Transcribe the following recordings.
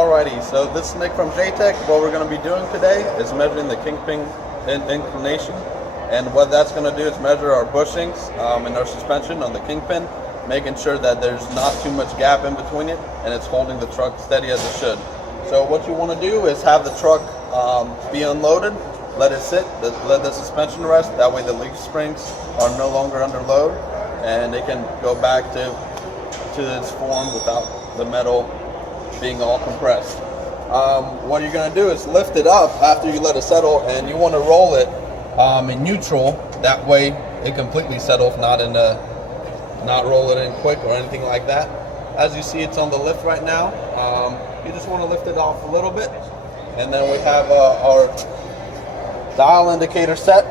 Alrighty, so this is Nick from JTech. What we're going to be doing today is measuring the kingpin inclination, and what that's going to do is measure our bushings and our suspension on the kingpin, making sure that there's not too much gap in between it and it's holding the truck steady as it should. So what you want to do is have the truck be unloaded, let it sit, let the suspension rest, that way the leaf springs are no longer under load and they can go back to its form without the metal being all compressed. What you're going to do is lift it up after you let it settle, and you want to roll it in neutral, that way it completely settles, not roll it in quick or anything like that. As you see, it's on the lift right now. You just want to lift it off a little bit, and then we have our dial indicator set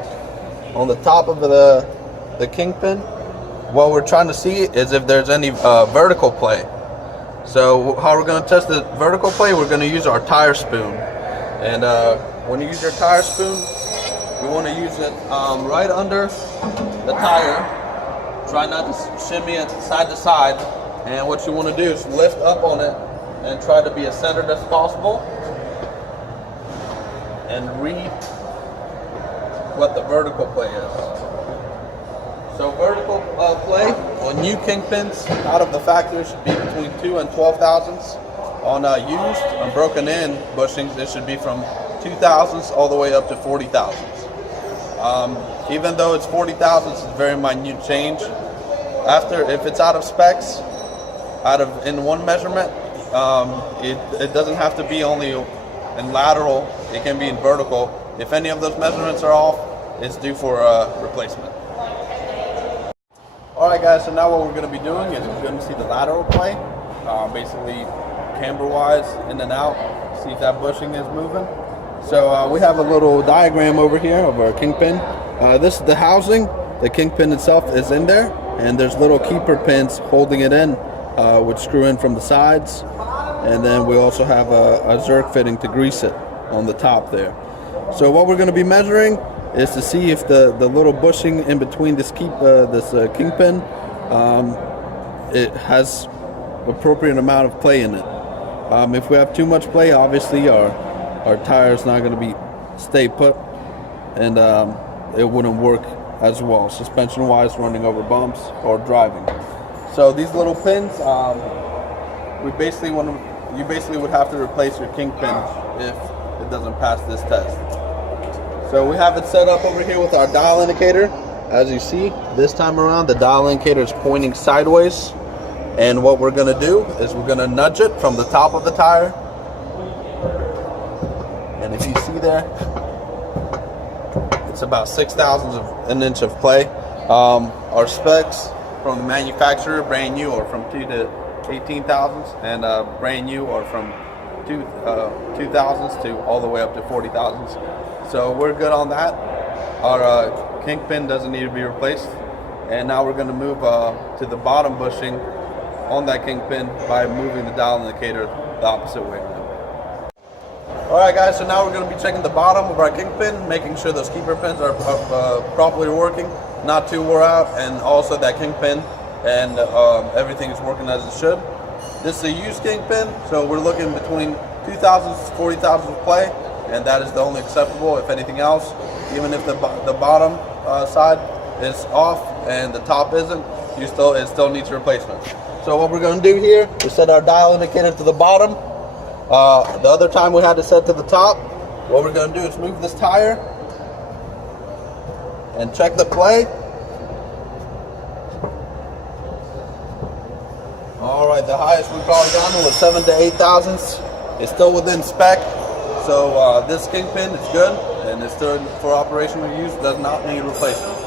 on the top of the kingpin. What we're trying to see is if there's any vertical play. So how we're going to test the vertical play, we're going to use our tire spoon. And when you use your tire spoon, you want to use it right under the tire. Try not to shimmy it side to side. And what you want to do is lift up on it and try to be as centered as possible and read what the vertical play is. So vertical play on new kingpins out of the factory should be between 2 and 12 thousandths. On used and broken in bushings, it should be from 2 thousandths all the way up to 40 thousandths. Even though it's 40 thousandths, it's a very minute change. If it's out of specs, in one measurement, it doesn't have to be only in lateral, it can be in vertical. If any of those measurements are off, it's due for replacement. Alright guys, so now what we're going to be doing is we're going to see the lateral play, basically camber wise, in and out, see if that bushing is moving. So we have a little diagram over here of our kingpin. This is the housing. The kingpin itself is in there, and there's little keeper pins holding it in, which screw in from the sides. And then we also have a zerk fitting to grease it on the top there. So what we're going to be measuring is to see if the little bushing in between this kingpin, it has appropriate amount of play in it. If we have too much play, obviously our tire is not going to stay put, and it wouldn't work as well suspension wise, running over bumps or driving. So these little pins, you basically would have to replace your kingpin if it doesn't pass this test. So we have it set up over here with our dial indicator. As you see, this time around the dial indicator is pointing sideways, and what we're going to do is we're going to nudge it from the top of the tire, and if you see there, it's about 6 thousandths of an inch of play. Our specs from the manufacturer, brand new, are from 2 to 18 thousandths, and brand new are from 2 thousandths to all the way up to 40 thousandths. So we're good on that. Our kingpin doesn't need to be replaced. And now we're going to move to the bottom bushing on that kingpin by moving the dial indicator the opposite way. Alright guys, so now we're going to be checking the bottom of our kingpin, making sure those keeper pins are properly working, not too wore out, and also that kingpin and everything is working as it should. This is a used kingpin, so we're looking between 2 thousandths to 40 thousandths of play, and that is the only acceptable. If anything else, even if the bottom side is off and the top isn't, it still needs replacement. So what we're going to do here is set our dial indicator to the bottom. The other time we had to set to the top. What we're going to do is move this tire and check the play. Alright, the highest we've probably gotten was 7 to 8 thousandths. It's still within spec. So this kingpin is good, and it's still for operational use, does not need replacement.